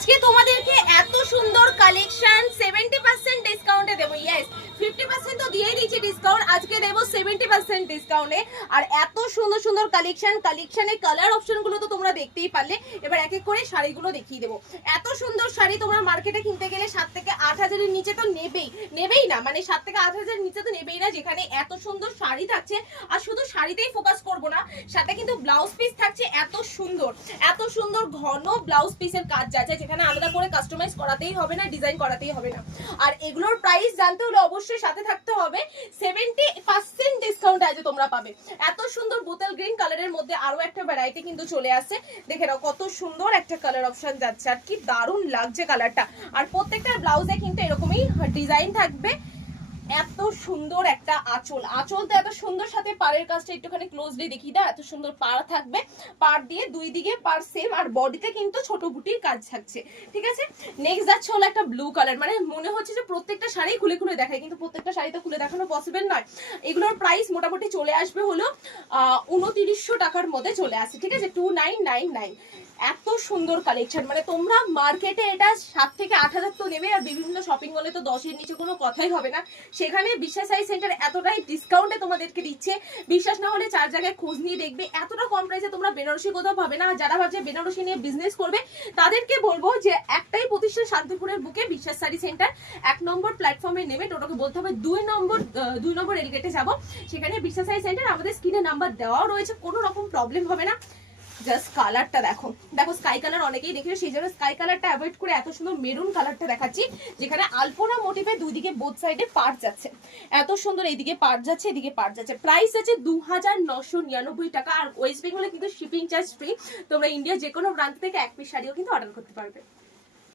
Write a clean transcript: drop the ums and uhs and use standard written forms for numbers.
আজকে তোমাদেরকে এত সুন্দর কালেকশন 70% ডিসকাউন্টে দেবো। ইয়েস, 50% তো দিয়েই দিচ্ছি ডিসকাউন্ট, আজকে দেবো 70% ডিসকাউন্টে। আর এত সুন্দর সুন্দর কালেকশনের কালার অপশনগুলো তো তোমরা দেখতেই পারলে। এবার এক এক করে শাড়িগুলো দেখিয়ে দেবো। এত সুন্দর শাড়ি তোমরা মার্কেটে কিনতে গেলে 7 থেকে 8 হাজারের নিচে তো নেবেই না, মানে 7 থেকে 8 হাজারের নিচে তো নেবেই না। যেখানে এত সুন্দর শাড়ি থাকছে, আর শুধু শাড়িতেই ফোকাস করবো না, সাথে কিন্তু ব্লাউজ পিস থাকছে এত সুন্দর ঘন ব্লাউজ পিসের কাজ যাচ্ছে, যেখানে আলাদা করে কাস্টমাইজ করাতেই হবে না, ডিজাইন করাতেই হবে না। আর এগুলোর প্রাইস জানতে হলে অবশ্যই সাথে থাকতে হবে। 70% ডিসকাউন্ট আছে তোমরা পাবে। এত সুন্দর বোতল গ্রিন কালারের মধ্যে আরো একটা ভ্যারাইটি কিন্তু চলে আসছে। দেখে নাও কত সুন্দর একটা কালার অপশন যাচ্ছে, আর কি দারুণ লাগছে কালারটা। আর প্রত্যেকটা ব্লাউজে কিন্তু এরকমই ডিজাইন থাকবে। এত সুন্দর একটা আঁচলটা এত সুন্দর, সাথে পাড়ের কাজটা একটুখানি ক্লোজলি দেখিয়ে দাও। এত সুন্দর পাড় থাকবে, পাড় দিয়ে দুই দিকে পাড় সেম, আর বডিতে কিন্তু ছোট বুটির কাজ থাকছে। ঠিক আছে, নেক্সট যাচ্ছে হলো একটা ব্লু কালার। মানে মনে হচ্ছে যে প্রত্যেকটা শাড়ি খুলে খুলে দেখায়, কিন্তু প্রত্যেকটা শাড়ি তো খুলে দেখানো পসিবল নয়। এগুলোর প্রাইস মোটামুটি চলে আসবে হলো 2900 টাকার মধ্যে চলে আসছে। ঠিক আছে, 2999। এত সুন্দর কালেকশন, মানে তোমরা মার্কেটে এটা 7 থেকে 8 হাজার তো নেবে, আর বিভিন্ন শপিং মলে তো 10-এর নিচে কোনো কথাই হবে না। সেখানে বিশ্বাস শাড়ি সেন্টার এতটাই ডিসকাউন্টে তোমাদেরকে দিচ্ছে, বিশ্বাস না হলে 4 জায়গায় খোঁজ নিয়ে দেখবে। এতটা কম প্রাইসে তোমরা বেনারসি কোথাও পাবে না। যারা ভাবছে বেনারসি নিয়ে বিজনেস করবে, তাদেরকে বলবো যে একটাই প্রতিষ্ঠান শান্তিপুরের বুকে, বিশ্বাস শাড়ি সেন্টার 1 নম্বর প্ল্যাটফর্মে নেমে টোটোকে বলতে হবে 2 নম্বর রেলগেটে যাবো, সেখানে বিশ্বাস শাড়ি সেন্টার। আমাদের স্ক্রিনে নাম্বার দেওয়াও রয়েছে, কোনো রকম প্রবলেম হবে না। জাস্ট কালারটা দেখো স্কাই কালার অনেকেই দেখে, সেই জন্য স্কাই কালারটা অ্যাভয়েড করে এত সুন্দর মেরুন কালারটা দেখাচ্ছি, যেখানে আলপনা মোটিভে দুই দিকে বোথ সাইডে পার্ট যাচ্ছে। এত সুন্দর, এইদিকে পার্ট যাচ্ছে, এদিকে পার্ট যাচ্ছে। প্রাইস আছে 2999 টাকা। আর ওয়েস্ট বেঙ্গলে কিন্তু শিপিং চার্জ ফ্রি। তোমরা ইন্ডিয়া যে কোনো প্রান্ত থেকে এক পিস শাড়িও কিন্তু অর্ডার করতে পারবে।